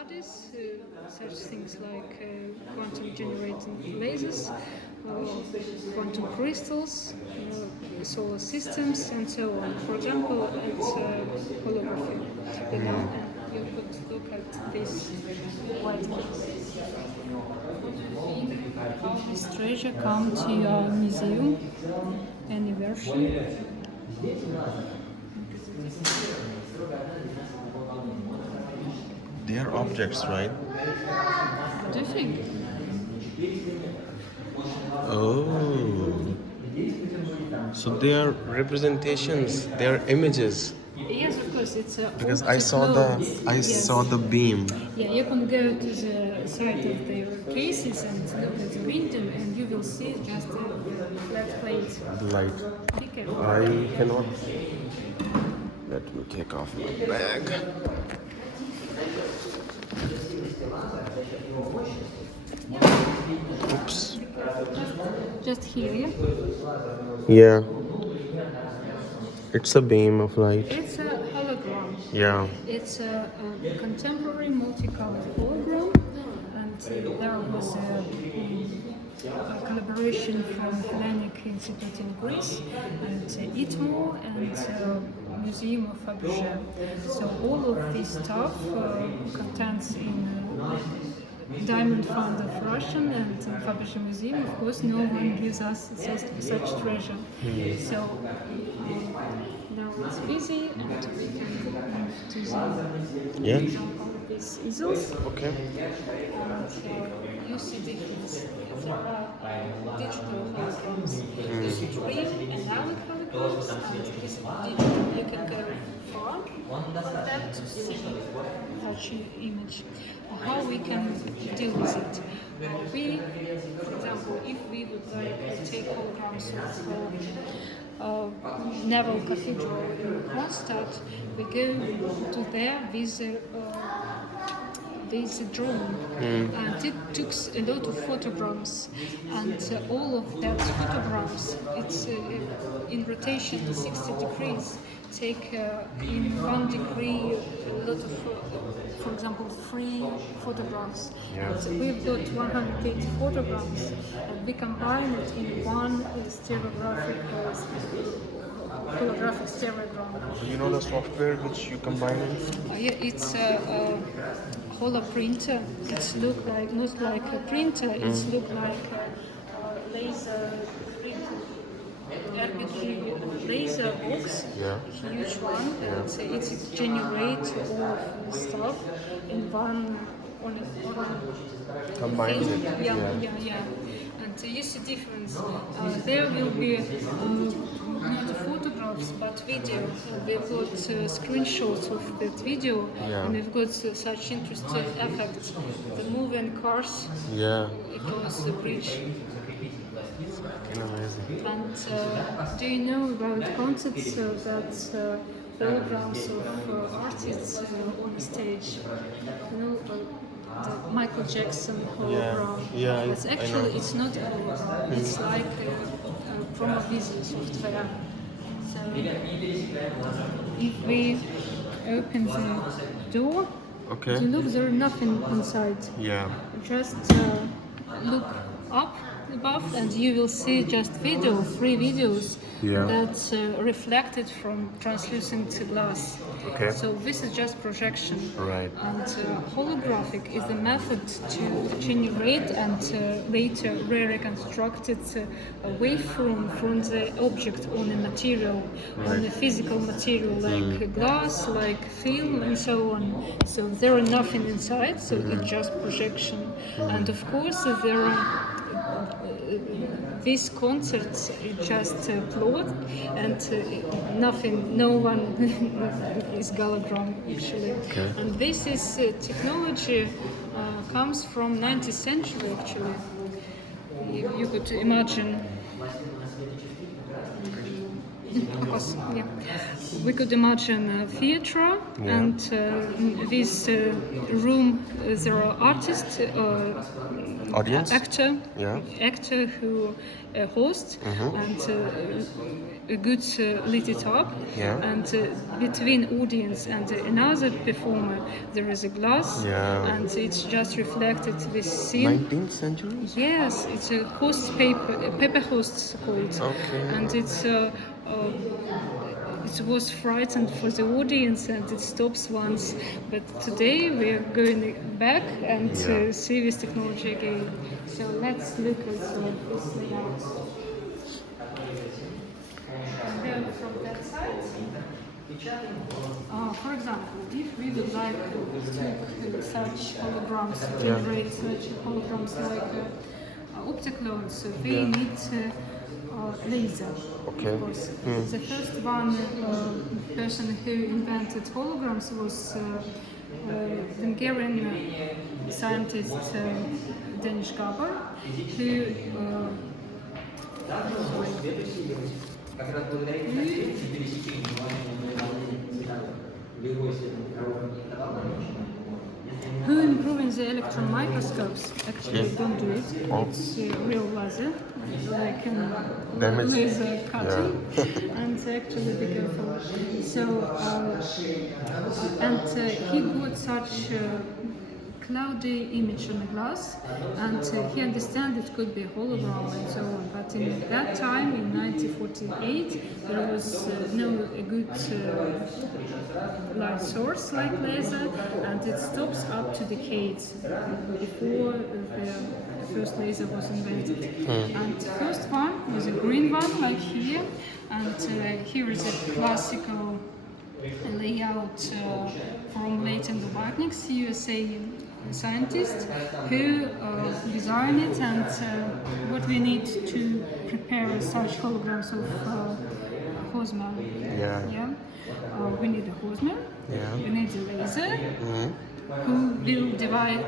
studies, such things like quantum generating lasers, quantum crystals, solar systems, and so on. For example, it's holography. And you could look at this white case. What do you think? How this treasure come to your museum? Any version? They are objects, right? What do you think? Oh. So they are representations, they are images. Yes, of course, it's Because optic loads. I Yes. saw the beam. Yeah, you can go to the side of their cases and look at the window, and you will see just a flat plate. The light. Be careful. I cannot. Let me take off my bag. Oops. Just here, yeah? Yeah. It's a beam of light. It's a hologram. Yeah. It's a contemporary multicolored hologram, and there was a collaboration from Hellenic Institute in Greece and ITMO and Museum of Fabergé. So all of this stuff contains in Diamond Fund of Russian and Fabergé Museum. Of course, no one gives us such treasure. So now it's busy, and we can move to the these easels. Okay. And you see difference. There are digital holograms. This is real analog holograms, and this digital. You can go far like that to see such an image. How we can deal with it? We, for example, if we would like to take holograms of Naval Cathedral in Kronstadt, we go to there with this drone, and it took a lot of photographs, and all of that photographs, it's in rotation 60 degrees, take in 1 degree a lot of, for example, 3 photographs. Yeah. And we've got 180 photographs, and we combine it in one holographic stereogram. You know the software which you combine in? Yeah, it's a holo printer. It's look like not like a printer. It's look like a laser RGB laser box. Yeah. Huge one. And it generates all of the stuff in one Combines film. it. Yeah. And you see difference. There will be not photographs but video. We've got screenshots of that video, and we've got such interesting effects. The moving cars across the bridge. Amazing. And do you know about concepts that holograms of artists on stage? You know, the Michael Jackson hologram. Yeah, But actually, it's not a hologram. It's like a promo video software. So if we open the door, you look, there's nothing inside. Yeah. Just look up above, and you will see just free videos that's reflected from translucent glass. Okay. So this is just projection. Right. And holographic is the method to generate and later re-reconstruct it waveform from the object on a material, on a physical material like glass, like film, and so on. So there are nothing inside, so it's just projection. And of course there are these concerts just plot, and nothing, no one is hologram actually. Okay. And this is technology comes from 19th century actually. You could imagine. Of course, yeah. We could imagine a theater, and this room there are artists Audience? actor, Yeah. actor who hosts, and a good lit it up, Yeah. and between audience and another performer there is a glass, Yeah. and it's just reflected this scene. 19th century? Yes, it's a host paper hosts called, Okay. and it was frightened for the audience and it stops once. But today we are going back and Yeah. see this technology again. So let's look at this layout. And then from that side, for example, if we would like to such holograms, generate such holograms like optic loads, they need laser. Okay. Of course. The first one person who invented holograms was Hungarian scientist Danish Gabor, who who improving the electron microscopes. Actually, don't do it. It's real laser, like Damage. laser cutting, and actually be careful. So, and he got such cloudy image on the glass, and he understand it could be a hologram and so on. But in that time, in 1948, there was no a good light source like laser, and it stops up to decades before the first laser was invented. And the first one was a green one, like here, and here is a classical layout from Leighton Dubrovnik's USA scientist who designed it, and what we need to prepare such holograms of Hosmer. Yeah. We need a Hosmer, Yeah. we need a laser who will divide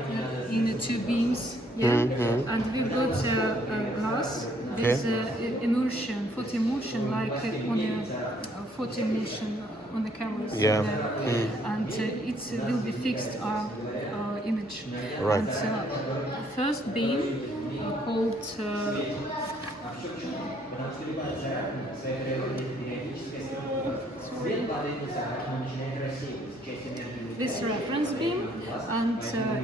into two beams, and we've got a glass with emulsion, photo emulsion, like on a photo emulsion on the cameras. Yeah. And it will be fixed image. Right. And first beam called this reference beam, and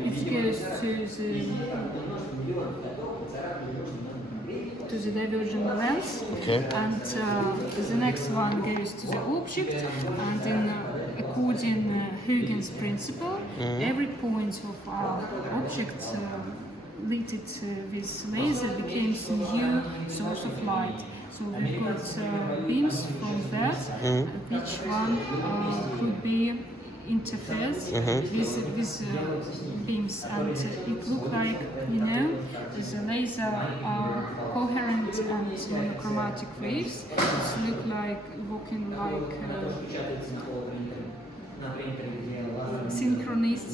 it goes to the divergent lens, and the next one goes to the object, and in according Huygens principle, every point of our object lit with laser becomes a new source of light. So we've got beams from that, each one could be interferes with beams, and it looks like, the laser are coherent and monochromatic waves. It look like walking like synchronist,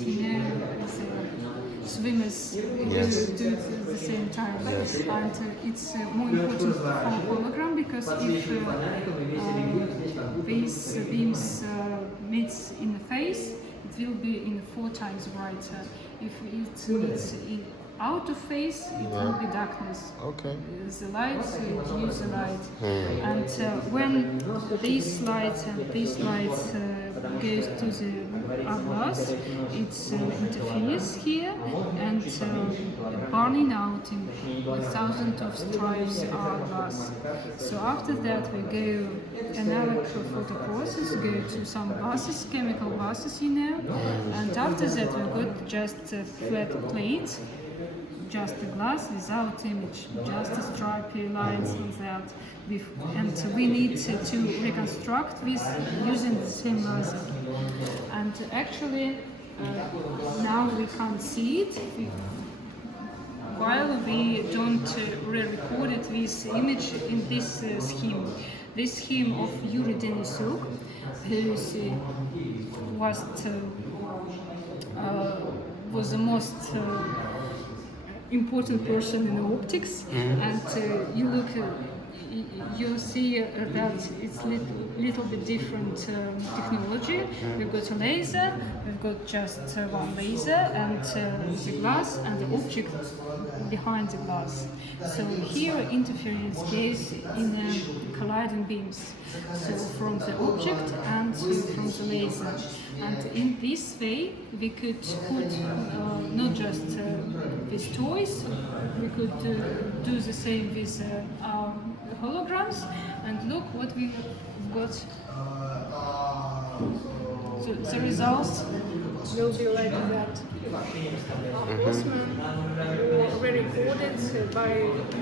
swimmers who do it at the same time. And it's more important for hologram, because if these beams meet in the face, it will be in 4 times brighter. If it meets out of phase, it will be darkness. Okay. The light, use the light. And when these lights and these lights goes to the glass, it interferes here, and burning out in thousands of stripes our glass. So after that we go another photo process, go to some buses, chemical buses, and after that we got just a flat plate, just a glass without image, just a stripy lines on that. And we need to reconstruct this using the same laser. And actually, now we can't see it while we don't re-record it with image in this scheme. This scheme of Yuri Denisuk, who was the most important person in optics, and you look you see that it's little bit different technology. We've got a laser, we've got just one laser, and the glass and the object behind the glass. So here interference goes in colliding beams, so from the object and from the laser. And in this way, we could put not just with toys, we could do the same with holograms, and look what we got. So the results will be like that. Postman already recorded by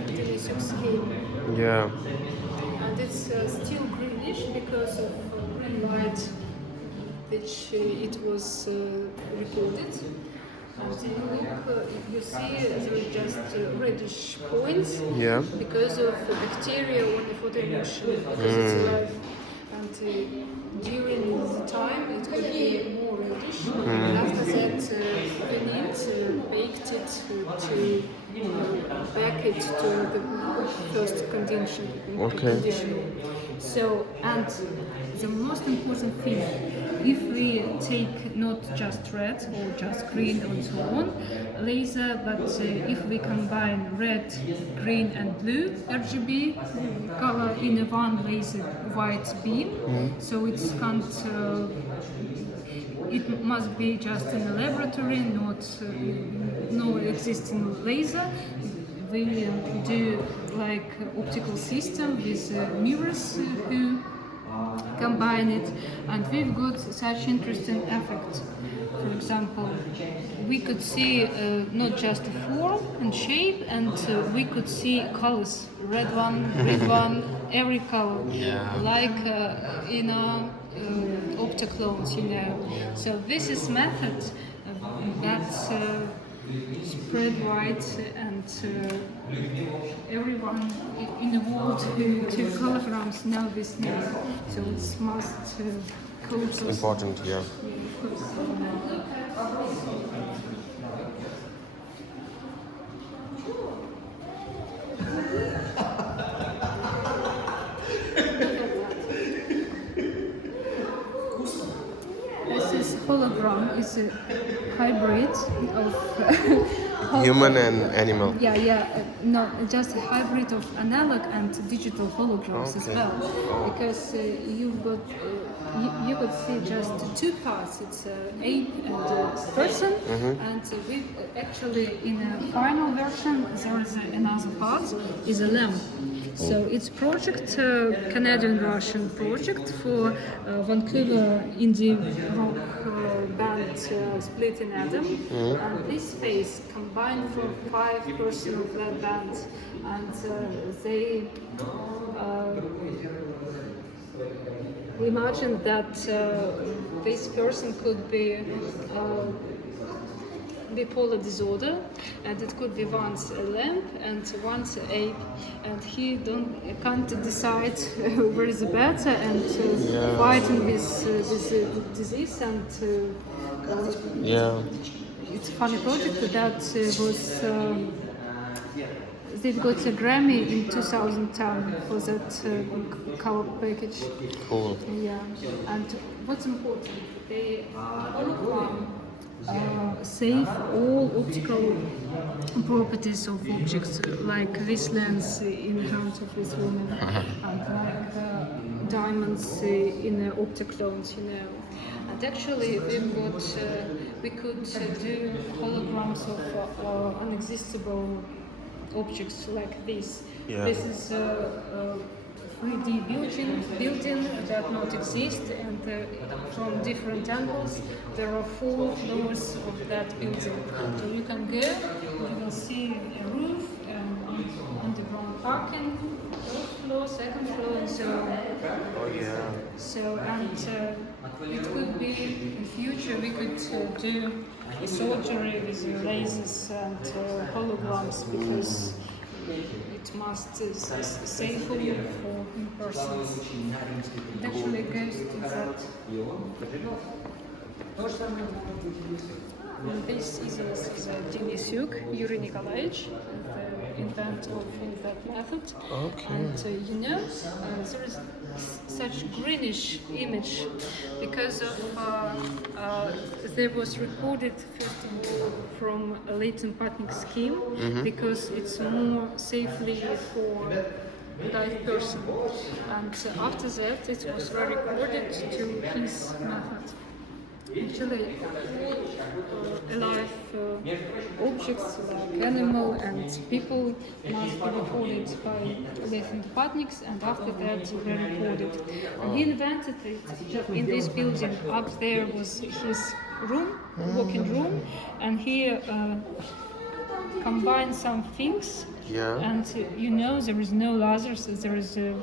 Denisuk scale. Yeah. And it's still greenish because of green light which it was recorded. And you see there are just reddish points because of bacteria on the photo emission, because it's alive. And during the time it could be more reddish. And after that, Benit baked it to back it to the first condition. So, and the most important thing, if we take not just red or just green and so on laser, but if we combine red, green and blue RGB color in a one laser white beam, so it can't it must be just in a laboratory, not no existing laser. We do like optical system with mirrors who combine it, and we've got such interesting effects. For example, we could see not just the form and shape, and we could see colors, red one, green one, every color, like in optoclones, you know. So this is method that's spread wide, and everyone in the world who do holograms know this name. So it's must It's important, yeah. This is hologram. It's a hybrid of Human and animal. No, just a hybrid of analog and digital holograms as well, because you've got you could see just two parts. It's ape and person, and we actually in a final version there is another part is a lamp. So it's project Canadian-Russian project for Vancouver indie rock band Split in Atom, and this phase combined from 5% of that band, and they imagined that this person could be bipolar disorder, and it could be once a lamp and once an ape, and he can't decide where is better, and fighting this disease, and it's a funny project that was they've got a Grammy in 2010 for that color package. Cool. Yeah, and what's important, they hologram save all optical properties of objects, like this lens in the hands of this woman, and like diamonds in the optoclones, you know. And actually, we could do holograms of unexistable objects like this. This is a 3D building that not exist, and from different angles there are 4 floors of that building. So you can go, you will see a roof, underground parking, first floor, second floor, and so on. So, and it could be in future we could do surgery with lasers and holograms, because it must save for in person. It actually goes to that. This is Denisuk, Yuri Nikolaevich, the inventor of that method. Okay. And there is such greenish image because of there was recorded first from a latent patterning scheme because it's more safely for that person. And after that, it was re-recorded to his method. Actually, alive objects like animal and people must be recorded by latent patterns, and after that were recorded. And he invented it in this building. Up there was his room, working room, and he combined some things. Yeah. And there is no lasers, there is a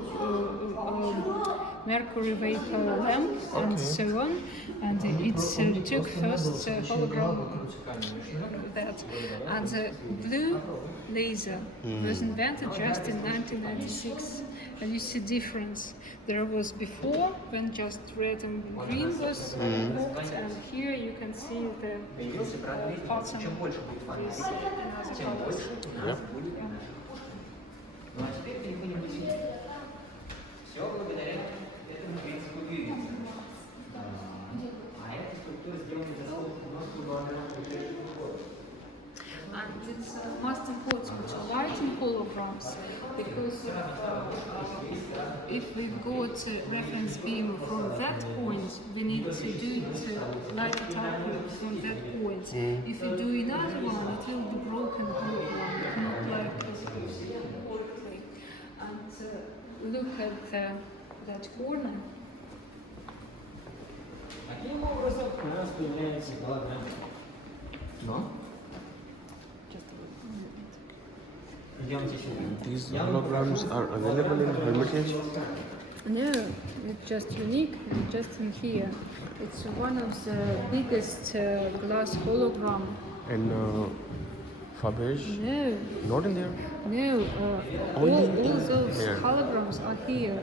mercury vapor lamp and so on. And it took first hologram that. And the blue laser was invented just in 1996. And you see difference. There was before when just red and green was worked, and here you can see the pattern with another colors. Yep. And it's most important to lighten holograms because if we've got a reference beam from that point, we need to do it light it up from that point. If we do another one, it will be broken hologram, not like portrait. And look at that corner. Таким образом у нас появляется голограмма. Но These holograms are available in Hermitage? No, it's just unique and just in here. It's one of the biggest glass hologram. And Faberge? No, Not in there? no, Only all in those here. holograms are here.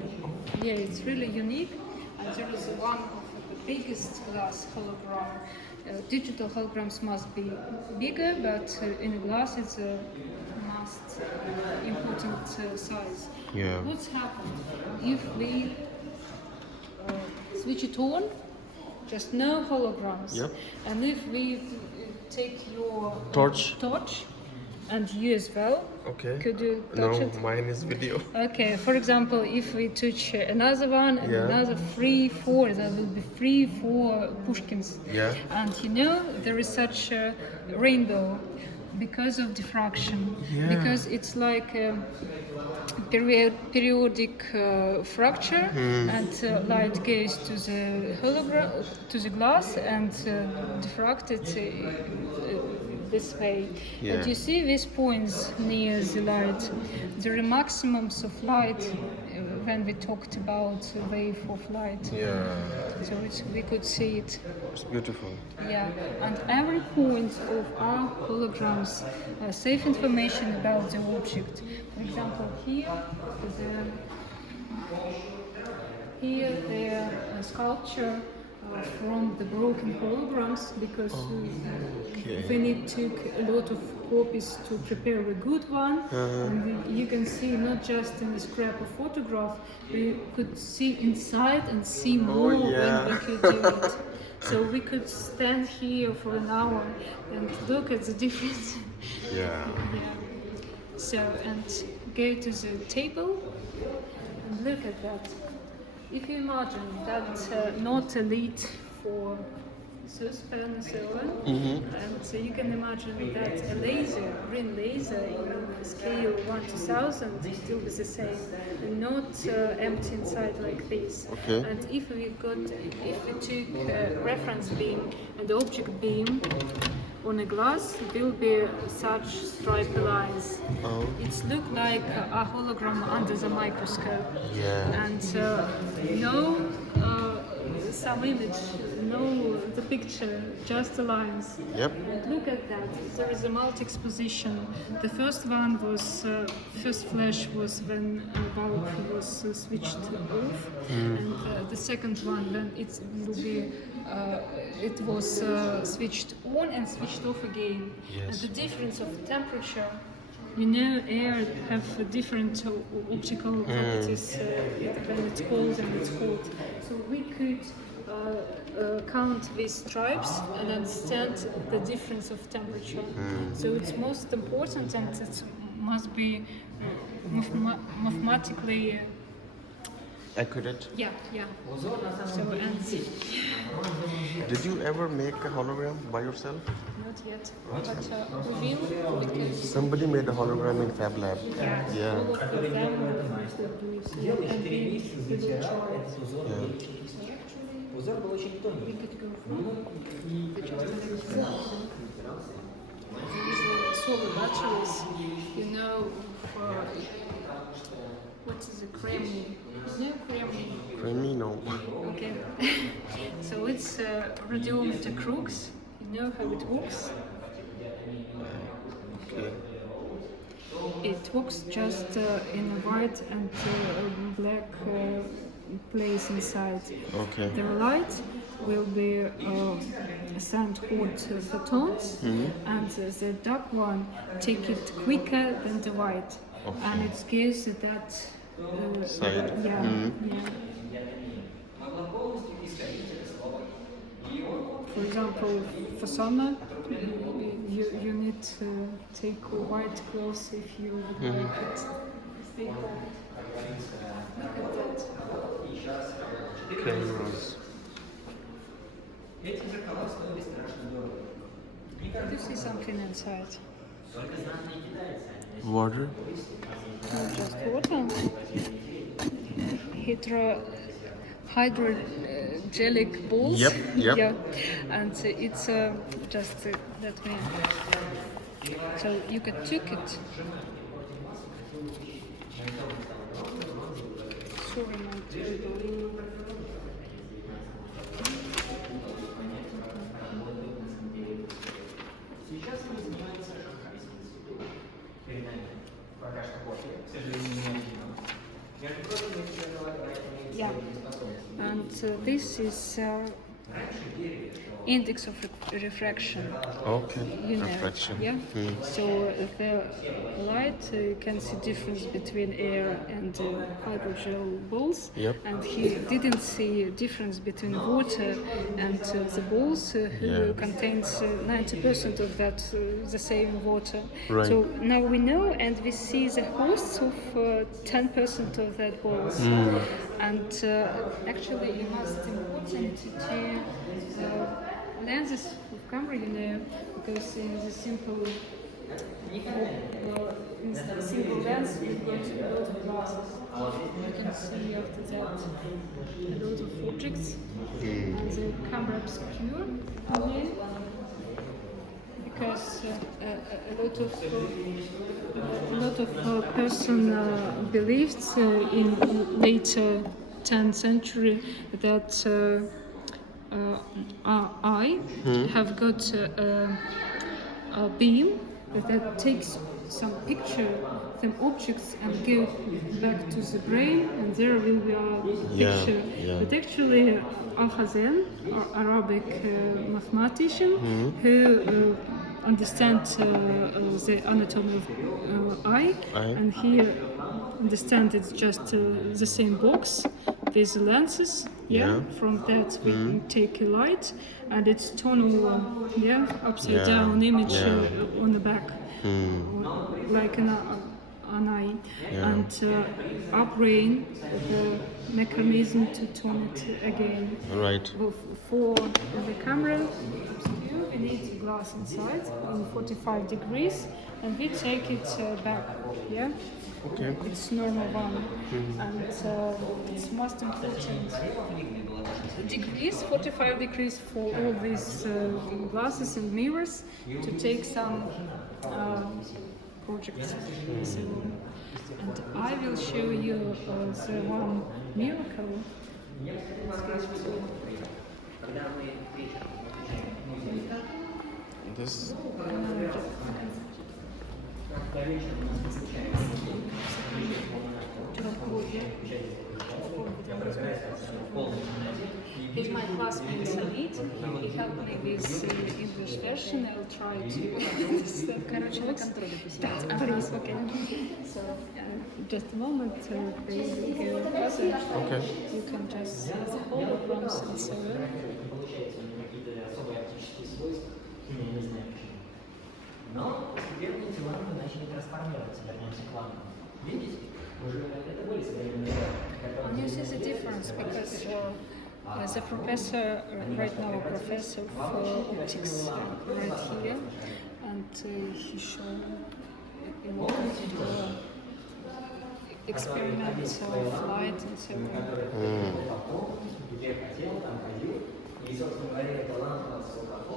Yeah, it's really unique. And there is one of the biggest glass hologram. Digital holograms must be bigger, but in glass it's a most important size. Yeah. What's happened if we switch it on? Just no holograms. Yep. And if we take your Torch. and you as well, Okay. could you No, touch it? mine is video. Okay, for example, if we touch another one and Yeah. another 3, 4, there will be 3, 4 Pushkins. Yeah. And there is such a rainbow because of diffraction. Yeah. Because it's like a periodic fracture, and light goes to the hologram, to the glass, and diffracted this way. Yeah. And you see these points near the light. There are maximums of light when we talked about wave of light. Yeah. So we could see it. It's beautiful. Yeah, and every point of our holograms save information about the object. For example, here the sculpture from the broken holograms, because we need to a lot of copies to prepare a good one. And you can see not just in a scrap of photograph, we could see inside and see more when we could do it. So we could stand here for an hour and look at the difference. Yeah. So, and go to the table and look at that. If you imagine that not a lead for saucepan and so on, and so you can imagine that a laser, green laser in scale 1:1000 still is the same, and not empty inside like this. Okay. And if we took a reference beam and object beam on a glass, it will be such striped lines. It looks like a hologram under the microscope. Yeah. And some image, no the picture, just the lines. Yep. And look at that. There is a multi-exposition. The first one was first flash was when bulb was switched off, and the second one when it will be it was switched on and switched off again. Yes. And the difference of temperature, you know, air have different optical properties when it's cold and it's hot. So we could count these stripes and understand the difference of temperature. So it's most important, and it must be mathematically. Accurate. Yeah. So, and Did you ever make a hologram by yourself? not yet, but we will, because Somebody made a hologram in Fab Lab. Yeah. all of them should do it, and we will try it. Yeah. So actually, Узор был очень тонкий. we could go from И the solar batteries, you know, for what is a creamy? No creamy. Creamy, no. Okay. So it's radiometer crux. You know how it works? Okay. It works just in a white and black place inside. Okay. The light will be sent hot photons, and the dark one take it quicker than the white, and it gives that Side. yeah. For example, for summer, you need to take white clothes if you would like it. Stay cold. Look at that. Cameras. эти зеркала стоили страшно дорого. Do you see something inside? Только знатные китайцы. Water. Just water. Hydrogelic balls. Yep. Yeah, and it's just that way. So you could take it. Sorry, my table. Сейчас они занимаются шанхайским институтом. Перед нами пока что кофе, к сожалению, не один. Между прочим, я тебе говорю, Yeah. And this is раньше верили, что index of refraction. Okay. You know, Refraction. yeah. So the light can see difference between air and hydrogel balls, Yep. and he didn't see difference between water and the balls, who Yeah. contains 90% of that the same water. Right. So now we know, and we see the hosts of 10% of that balls, and actually it must important to lenses of camera, you know, because in the simple in the single lens we've got a lot of glasses. You can see after that a lot of objects, and the camera obscure again, because a lot of person believed in later 10th century that I have got a beam that takes some picture, some objects, and go back to the brain, and there will be a picture. Yeah. But actually, Al-Hazen, Arabic mathematician, who understands the anatomy of eye, and he understands it's just the same box with lenses. Yeah. From that we take a light, and it's tonal, upside Yeah. down image Yeah. on the back, like an eye, Yeah. and our brain, the mechanism to tone it again. Right. For the camera, we need glass inside in 45 degrees, and we take it back. Yeah. Okay. It's normal one, and it's most important degrees, 45 degrees for all these glasses and mirrors to take some projects. So, and I will show you the one miracle. This. He's my classmate Samid. He helped me with English version. I'll try to. Короче, please, okay. So, just a moment. Okay. You can just see the holograms and so on. Но постепенно эти лампы начали трансформироваться, вернемся к лампам. Видите? Уже это были современные лампы. And you see the difference because the professor, right now a professor for optics right here, and he showed experiments of light and so on.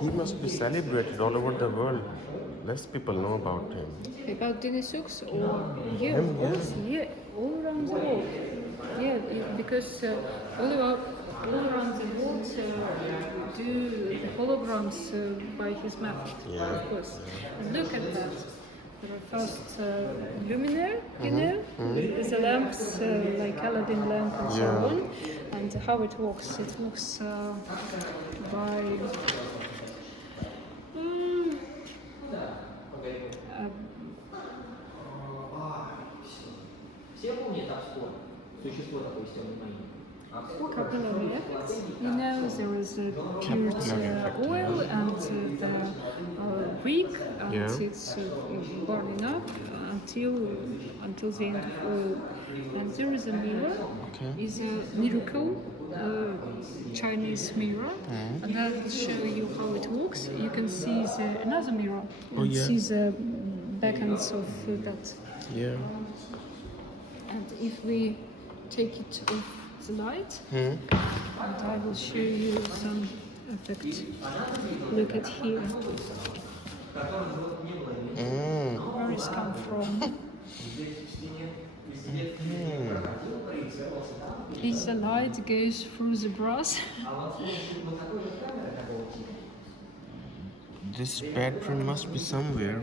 He must be celebrated all over the world. Less people know about him. About Denisux or yeah, Him, of course, yeah, all around the world. Yeah, because all around the world do the holograms by his method, Yeah. of course. And look at that. There are first luminaire, you know, the lamps like Aladdin lamp and so Yeah. on, and how it works. It works by Все помнят обсход? Существо такое с темной магией. capillary effects. You know, there is a pure oil and the wick, and Yeah. it's burning up until the end of oil. And there is a mirror. Okay. Is a miracle Chinese mirror, and I will show you how it works. You can see another mirror Oh, and yeah. see the backends of that. Yeah. And if we take it off the light, Hmm. and I will show you some effect. Look at here. Where is come from? If the light goes through the brass, This pattern must be somewhere.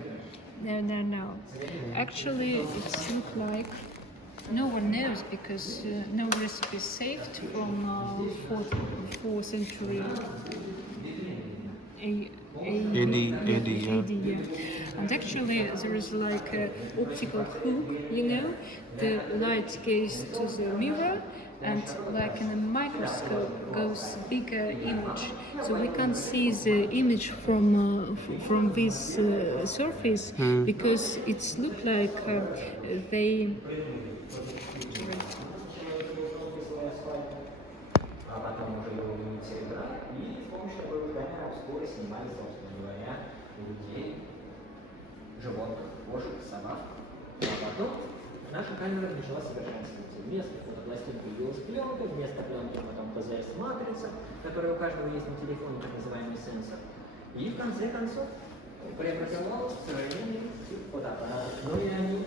no. Actually, it looks like no one knows because no recipe is saved from 4th century AD, yeah. And actually, there is like an optical hook, you know, the light goes to the mirror, and like in a microscope goes bigger image, so we can't see the image from this surface because it's look like they. А потом уже его винить серебра, и с помощью такой камеры обскуры снимали, собственно говоря, людей, животных, кошек, собак. А потом наша камера начала совершенствоваться. Вместо фотопластин появилась пленка, вместо пленки потом ПЗС-матрица, которая у каждого есть на телефоне, так называемый сенсор. И в конце концов преобразовалась в современный фотоаппарат. Но и они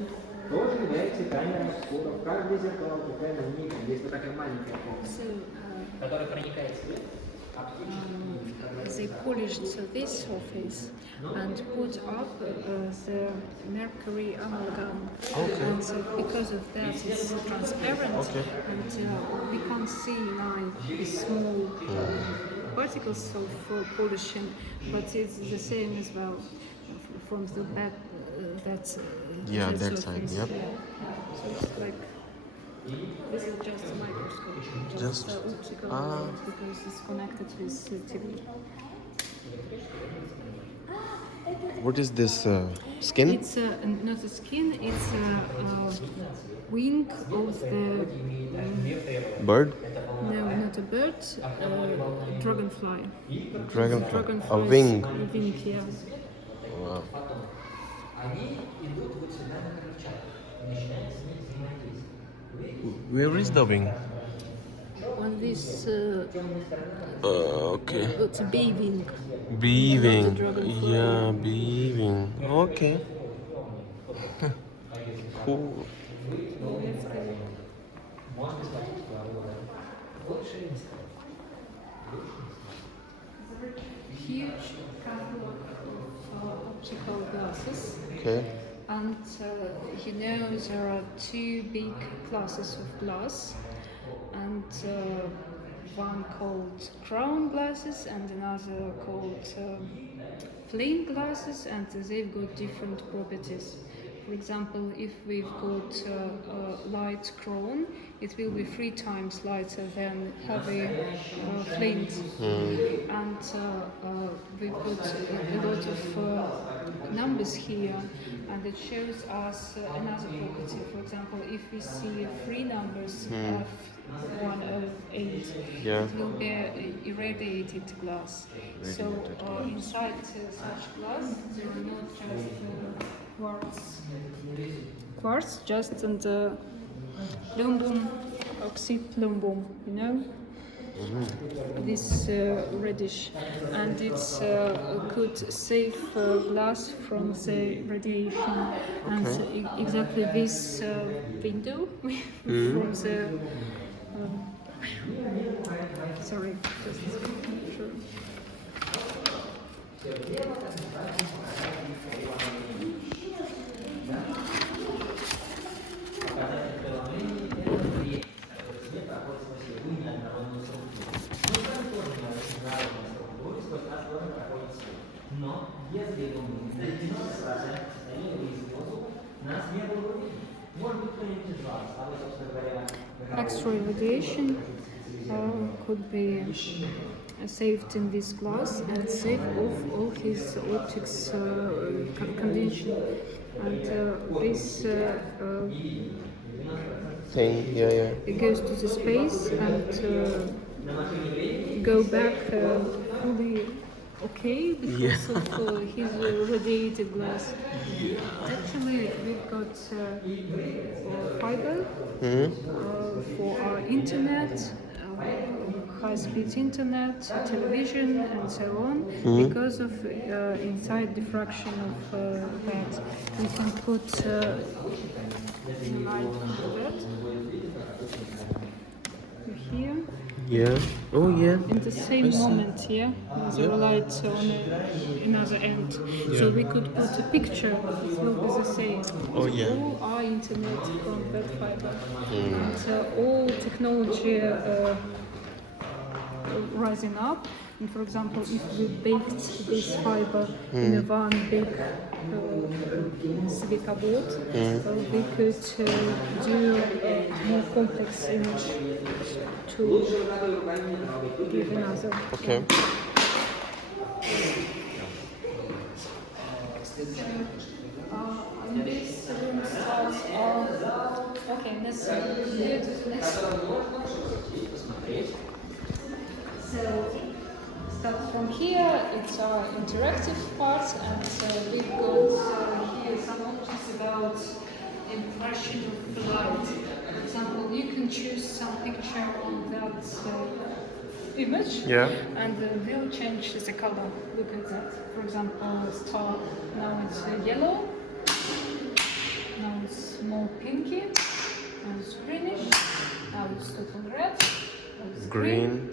тоже являются камерой обскуров. Каждый зеркало, какая-то нить, есть вот такая маленькая комната, которая проникает в свет. They polished this surface and put up the mercury amalgam. And because of that, it's transparent, and we can't see like small particles of pollution, but it's the same as well from the back. That That side. surface. Yep. Yeah. So it's like. This is just a microscope, just optical because it's connected with TV. What is this skin? It's not a skin, it's a wing of the, Bird? no, not a bird, dragonfly. Dragonfly. A wing. A wing, yeah. Wow. Они идут вот сюда на крыльчатку, начинают с ней взаимодействовать. Where is the wing? On this, Okay. it's a bee wing. Bee wing. dragonfly. Yeah, bee wing. Okay. Cool. Можно схватить плаву, больше не сказать. Huge couple of optical glasses. Okay. And you know there are two big classes of glass, and one called crown glasses and another called flame glasses, and they've got different properties. For example, if we've got a light crown, it will be 3 times lighter than heavy flint. And we've got a lot of numbers here, and it shows us another property. For example, if we see 3 numbers, F1 of 8, Yeah. it will be irradiated glass. So inside such glass, there are not just quartz, just in the plumbum, oxide plumbum, you know? This reddish, and it's could save glass from the radiation, and exactly this window from the sorry, just make sure. Но если на 90% состояние из воздуха нас не было видно. Может быть, кто-нибудь из вас, а вы, собственно говоря, X-ray radiation could be saved in this glass and save off all his optics condition, and this Thing, yeah. it goes to the space and go back fully okay because of his radiated glass. Actually, we've got fiber for our internet, high-speed internet, television, and so on. Because of inside diffraction of that, we can put light on that here. Yeah. Oh, yeah. In the same moment, yeah, the light on another end. So we could put a picture, it will be the same. Oh, yeah. All our internet from that fiber. And all technology rising up. And for example, if we baked this fiber in a one big silicabot, we could do a more complex image to give another. Okay. And this room starts okay, let's go to the next one. So, start from here, it's our interactive part, and we've got here some options about impression of light. For example, you can choose some picture on that image, and we'll change the color. Look at that. For example, star, now it's yellow, now it's more pinky, now it's greenish, now it's total red, now it's green.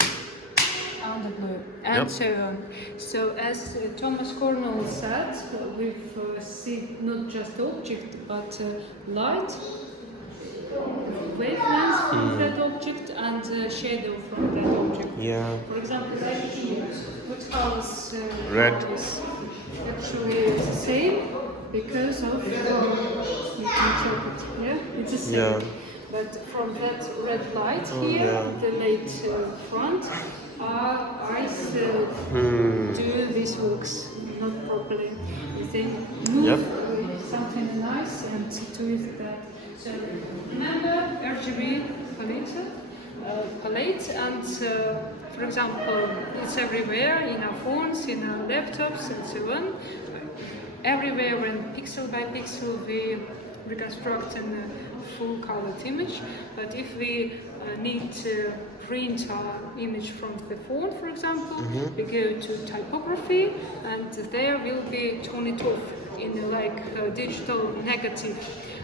And the blue, and so on. So as Thomas Cornell said, we've seen not just object, but light, wavelength from that object, and shadow from that object. Yeah. For example, right here, what colors Red. is actually the same because of you can check it. Yeah, it's the same. Yeah. But from that red light here, the late front, our eyes do these works not properly. They move something nice and twist that. So remember RGB palette, and for example, it's everywhere in our phones, in our laptops, and so on. Everywhere, when pixel by pixel we reconstruct a full colored image, but if we need to print our image from the phone, for example, we go to typography, and there will be turn it off in like a digital negative,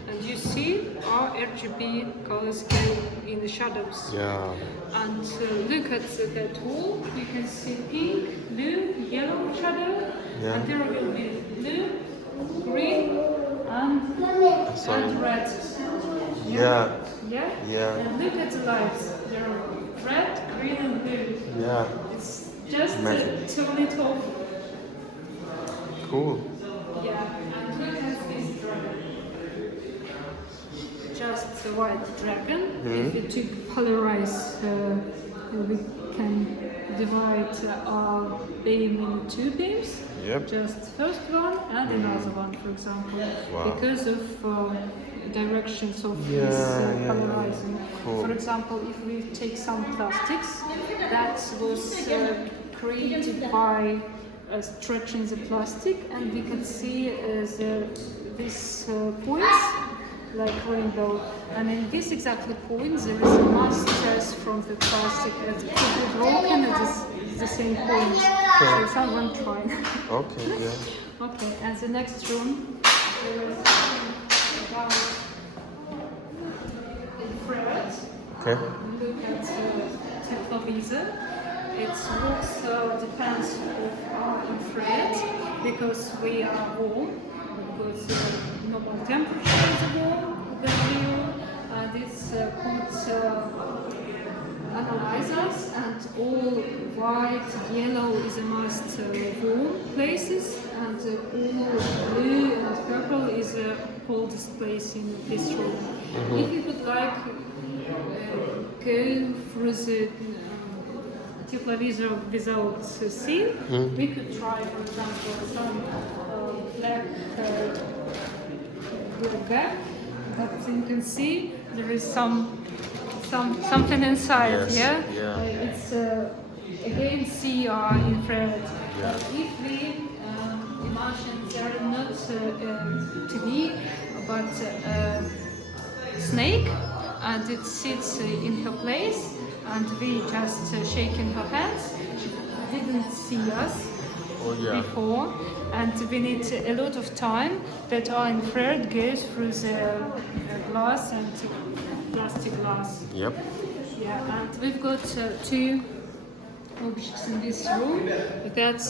and you see our RGB colors go in the shadows. Yeah. And look at that wall, you can see pink, blue, yellow shadow, and there will be blue, green, and Yeah. Yeah? Yeah. And look at the lights. They're red, green, and blue. Yeah. It's just Magic. too little. Cool. Yeah, and look at this dragon. Just a white dragon. If you took polarize, we can divide our beam into two beams. Yep. Just first one and another one, for example, Wow. because of directions of Yeah, this yeah, polarizing. Cool. For example, if we take some plastics, that was created by stretching the plastic, and we can see these points like rainbow, and in this exactly point there is a mass stress from the plastic that could be broken at the same point. So someone tried. Okay, yeah. Okay, and the next room there is about infrared. Okay. Look at the televisor. It also depends of our infrared because we are warm, because normal temperature is warm than you, and it's could analyze us, and all white, yellow is the most warm places, and all blue and purple is the coldest place in this room. If you would like go through the televisor without scene, we could try, for example, some black gap, but you can see there is something inside. Yes, Yeah, yeah. it's again CR infrared. Yeah. If we imagine there are not TV but snake, and it sits in her place, and we just shaking her hands. She didn't see us before, and we need a lot of time that our infrared goes through the glass and plastic glass. Yep. Yeah, and we've got two objects in this room. That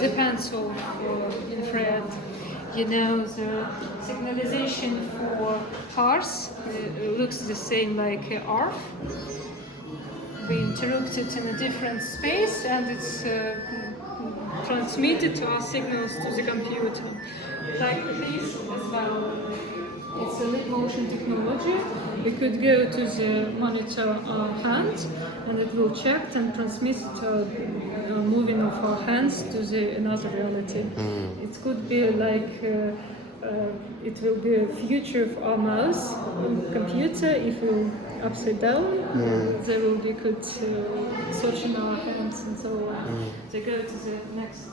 depends on infrared. You know, the signalization for cars looks the same like Earth. We interrupt it in a different space, and it's transmitted our signals to the computer. Like this as well. It's a lead motion technology. We could go to the monitor our hand, and it will check and transmit moving of our hands to the another reality. It could be like it will be a future of our mouse on computer. If we upside down, there will be good searching our hands and so on. So go to the next.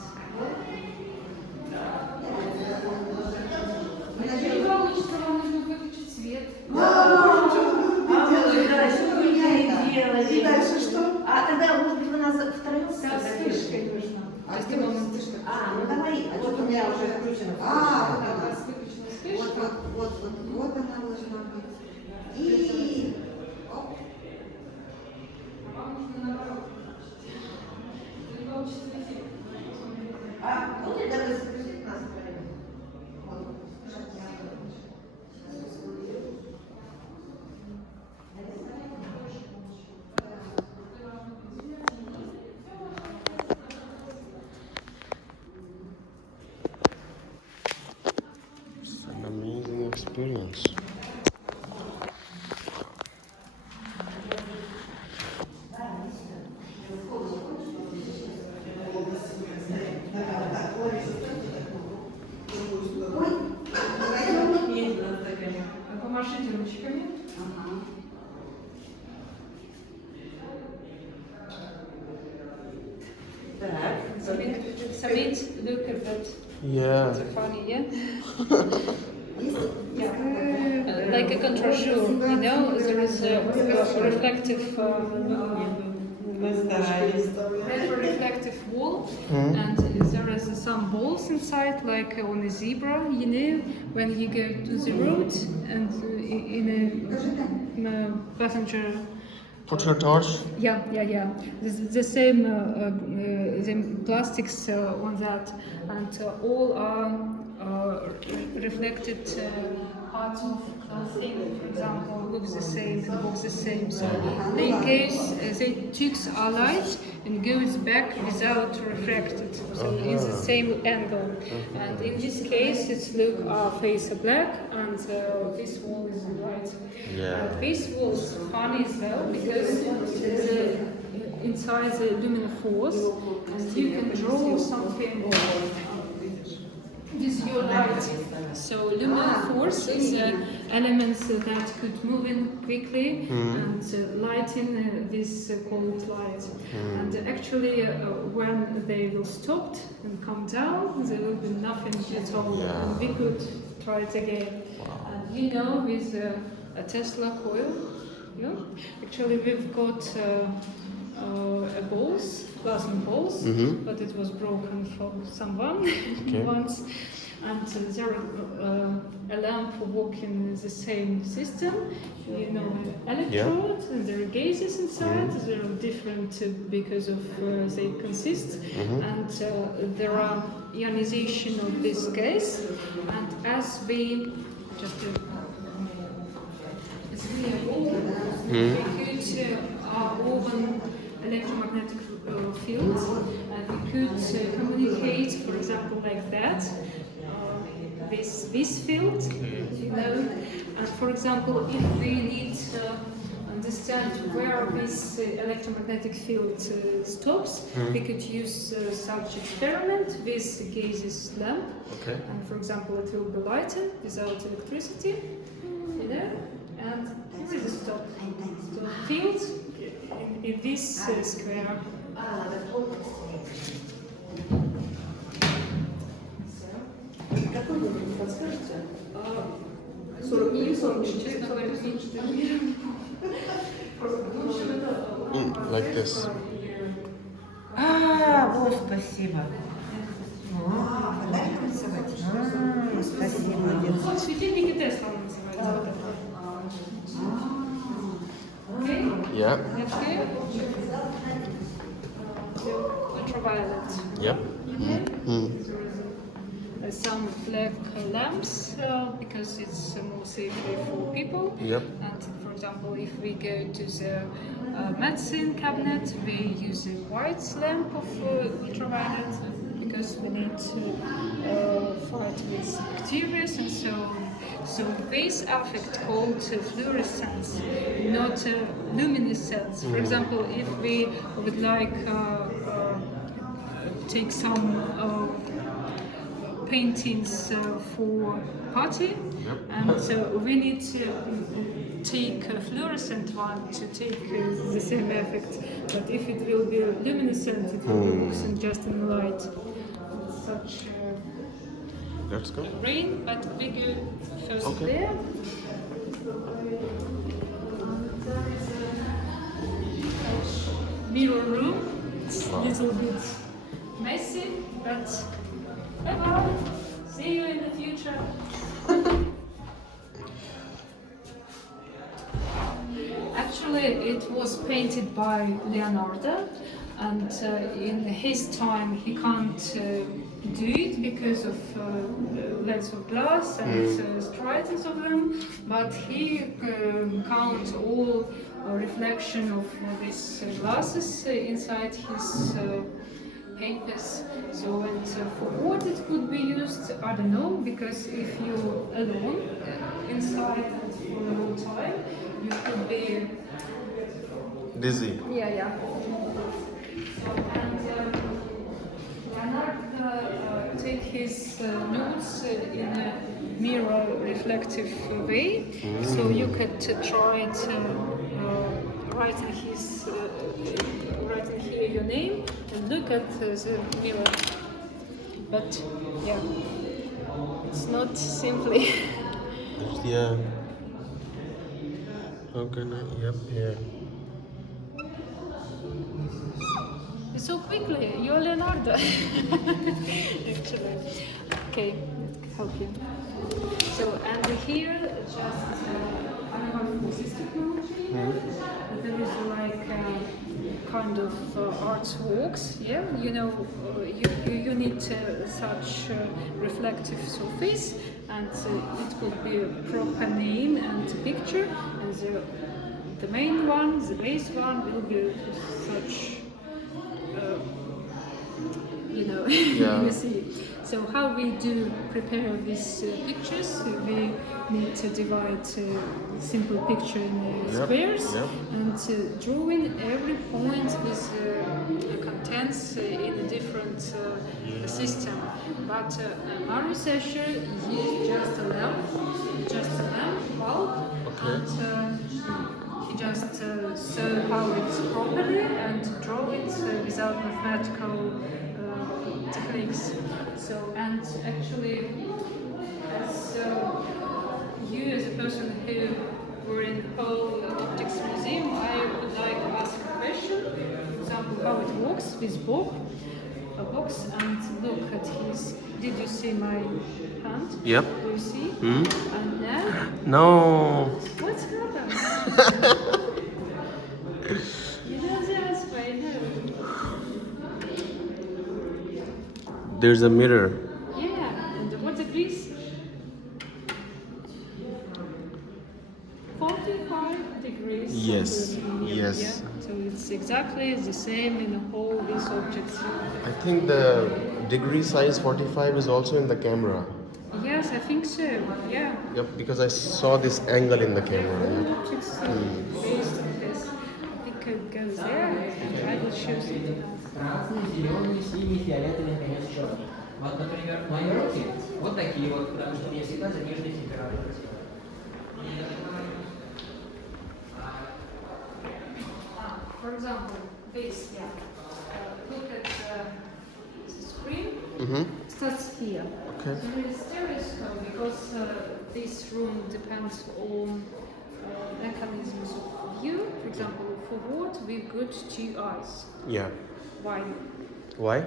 И дальше что? А тогда, может быть, вы нас втроем Вспышкой нужно. То есть ты можешь вспышкой. Ну давай, вот у меня уже включено. Вот она должна быть. И... Оп. Ну, давай скажи нас втроем. Вот. It's an amazing experience. Помашите ручками. Samid, look at that. Yeah. It's funny, yeah? Yeah. Like a contre-jour, you know, there is a reflective reflective wall, and there is some balls inside, like on a zebra, you know, when you go to the road and in a passenger. Put your torch. Yeah. The same the plastics on that, and all are reflected parts of clothing, for example, looks the same and walks the same. So they took a light and goes back without refracted, so in the same angle. And in this case, it's look our face are black and this wall is white. Yeah. And this wall is funny as well because inside the luminous force, and you can draw something with your light. So luminous force is elements that could move in quickly and lighten this cold light. And actually, when they will stop and come down, there will be nothing at all, and we could try it again. And you know, with a Tesla coil, actually we've got plasma balls, but it was broken from someone once. And there a lamp working the same system, electrode, and there are gases inside. They are different because of they consist, and there are ionization of this gas. And as we could open electromagnetic fields, and we could communicate, for example, like that, with this field, and for example, if we need to understand where this electromagnetic field stops, we could use such experiment with gaseous lamp, and for example, it will be lighted without electricity, and here is a stop. So field in this square. Какой вы мне подскажете? 44. Like this. Вот, спасибо. Фонарик рисовать? Спасибо. Светильники Тесла называются. Okay? Yeah. Okay. Ultraviolet. Yep. Some black lamps because it's more safely for people. Yep. And for example, if we go to the medicine cabinet, we use a white lamp of ultraviolet because we need to fight with bacteria, and so this effect called fluorescence, not luminescence. For example, if we would like take some paintings for party, and so we need to take a fluorescent one to take the same effect. But if it will be luminescent, it will be just in light. Such Let's go. rain, but we go first there. There is a mirror room. It's a little bit messy, but bye-bye. See you in the future. Actually, it was painted by Leonardo, and in his time he can't do it because of lens of glass and striations of them, but he counts all reflection of these glasses inside his papers. So and for what it could be used, I don't know, because if you're alone inside and for a long time, you could be Dizzy. yeah. So, and Leonardo take his notes in a mirror reflective way, so you could try it writing here your name and look at the mirror. But yeah, it's not simply. Yeah. How can I? Yep. Yeah. So quickly, you're Leonardo. Actually. Okay, help you. So, and here just have this technology. There is like kind of artworks, yeah. You know, you need such reflective surface, and it could be a proper name and picture, and the main one, the base one, will be such. You know, Yeah. you see. So how we do prepare these pictures? We need to divide simple picture in squares and drawing every point with contents in a different system. But our researcher used just a lamp bulb, and he just saw how it's properly and draw it without mathematical techniques. So, and actually, as you as a person who were in whole optics museum, I would like to ask a question. For example, how it works with a box, and look at his. Did you see my hand? Yep. Do you see? And now, No. what's happened? You know the answer, I know. There's a mirror. Yeah, and what degrees? 45 degrees. Yes, centigrade. yes. Yeah. So it's exactly the same in all these objects. I think the degree size 45 is also in the camera. Yes, I think so. Yeah. Yep, because I saw this angle in the camera. All objects based on this. I think it goes there, and I will show something else. Красный, зеленый, синий, фиолетовый, наконец, черный. Вот, например, мои руки вот такие вот, потому что я всегда заниженной температуры. For example, this, yeah. Look at the screen. Starts here. Okay. There is stereoscope because this room depends on mechanisms of view. For example, for what we've got two eyes. Yeah. Why? Why?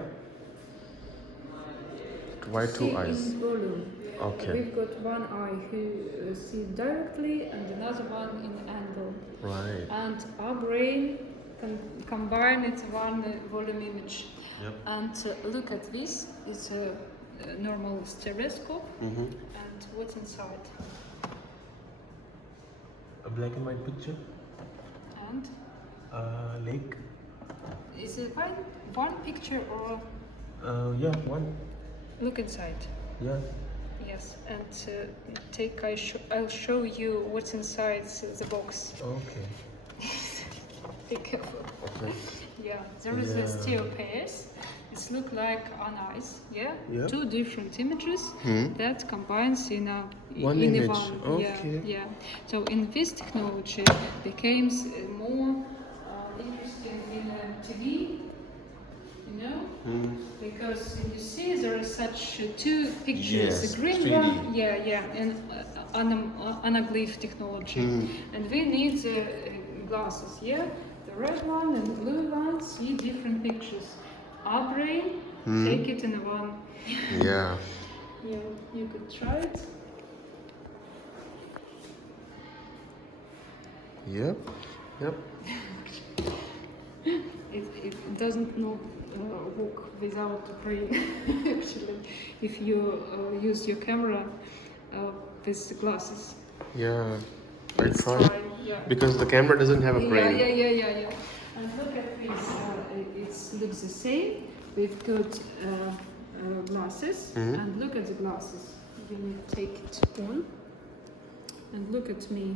Why See two eyes? in volume. Okay. We've got one eye who sees directly and another one in angle. Right. And our brain can combine it one volume image. Yep. And look at this. It's a normal stereoscope. And what's inside? A black and white picture. And Lake. is it one picture or Yeah, one. look inside? Yeah. Yes. And I'll show you what's inside the box. Okay. Be careful. Okay. Yeah, there is a steel pairs. It looks like an eyes. Yeah. Yep. Two different images that combines in a One in image. one. Okay. Yeah. So in this technology became more interesting in TV. You know, because you see there are such two pictures. Yes, The green 3D. one, yeah, and anaglyph technology, and we need glasses. Yeah. The red one and the blue one see different pictures. Our brain take it in one. Yeah. You could try it. Yep. Yep. It doesn't not work without the brain. Actually, if you use your camera with the glasses. Yeah. I Let's tried. try, yeah. Because the camera doesn't have a brain. Yeah. And look at this. It looks the same. We've got glasses, and look at the glasses. You need to take it on, and look at me,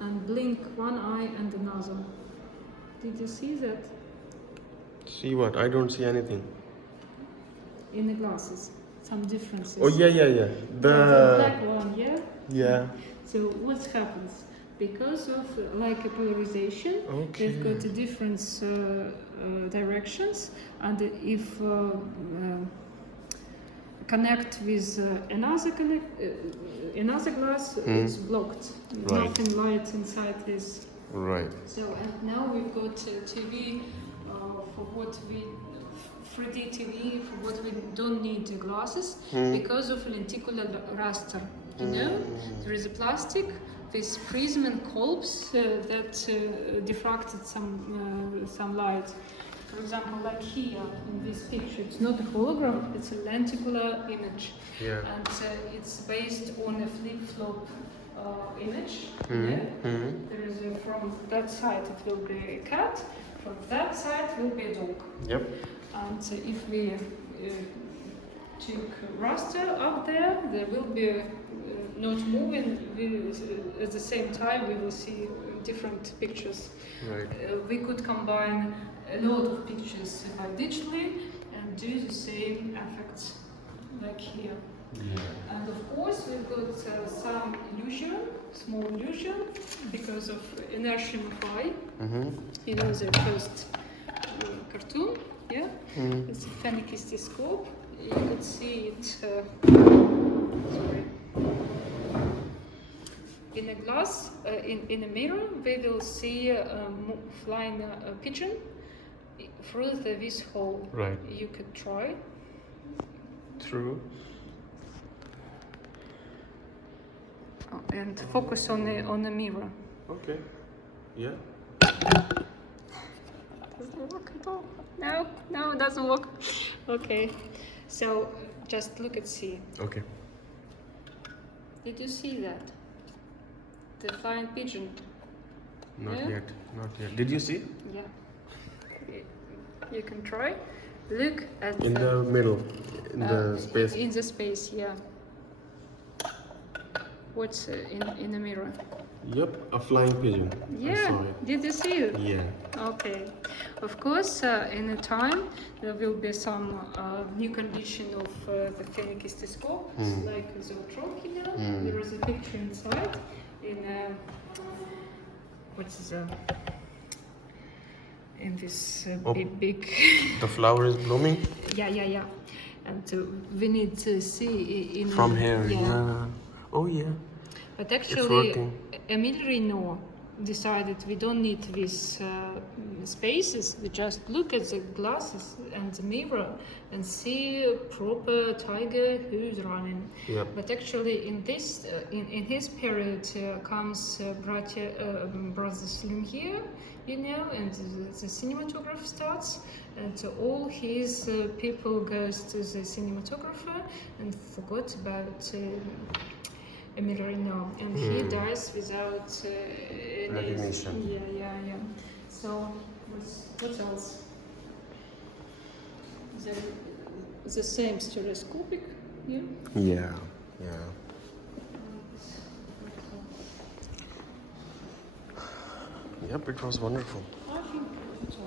and blink one eye and another. Did you see that? See what? I don't see anything. In the glasses, some differences. Oh yeah. The black one, yeah. Yeah. So what happens? Because of like a polarization, Okay. they've got different directions, and if connect with another glass, it's blocked. Right. Nothing light inside this. Right. So and now we've got TV for what we 3D TV for what we don't need glasses because of lenticular raster. You know, there is a plastic with prism and colbs that diffracted some light. For example, like here in this picture, it's not a hologram; it's a lenticular image, and it's based on a flip-flop image. There is from that side it will be a cat, from that side will be a dog. Yep. And if we took raster up there, there will be not moving. At the same time, we will see different pictures. Right. We could combine a lot of pictures digitally and do the same effects like here. And of course, we've got some illusion, small illusion, because of inertium phi. You know, the first cartoon, yeah? It's a phenakistoscope. You could see it sorry. In a glass, in a mirror, we will see a flying pigeon through this hole. Right. You could try. Through. And focus on the mirror. Okay. Yeah. Doesn't work at all. No, it doesn't work. Okay, so just look at C. Okay. Did you see that? The flying pigeon. Not Yeah? yet. Not yet. Did you see? Yeah. You can try. Look at In the middle, in the space. In the space, yeah. What's in the mirror? Yep, a flying pigeon. I Yeah. saw it. Did you see it? Yeah. Okay. Of course, in a time there will be some new condition of the phenakistoscope, like the ultron here. There is a picture inside in in this big. The flower is blooming yeah. And we need to see in from here. Yeah. Oh yeah. But It's actually, working. Emile Reynaud decided we don't need these spaces. We just look at the glasses and the mirror and see a proper tiger who's running. Yep. But actually, in this, in his period, comes brothers Lumiere, you know, and the cinematograph starts, and all his people goes to the cinematographer and forgot about. Emile Reynaud, and he dies without any Recognition. Yeah. So what else? The same stereoscopic, yeah. Yeah. Yep, it was wonderful. I think so.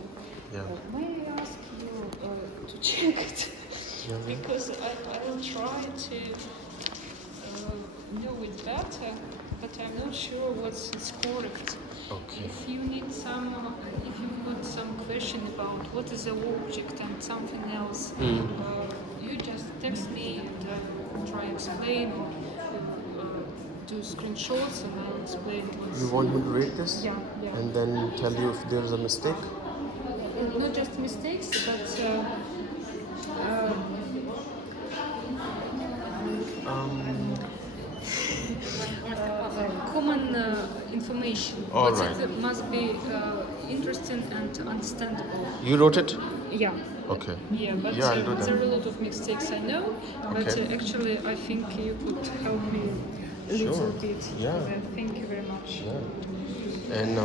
Yeah. May I ask you to check it? Yeah. Because I will try to know it better, but I'm not sure what's correct. Okay. If you need some, if you've got some question about what is the object and something else, you just text me and try explain or do screenshots and I'll explain what's. You want me to rate this? Yeah. And then tell you if there's a mistake? Not just mistakes, but common information. All But right. it must be interesting and understandable. You wrote it? Yeah. Okay. Yeah, but Yeah, I'll do that. there are a lot of mistakes I know, but Okay. actually I think you could help me a little Sure. bit. Yeah. Thank you very much. Yeah. And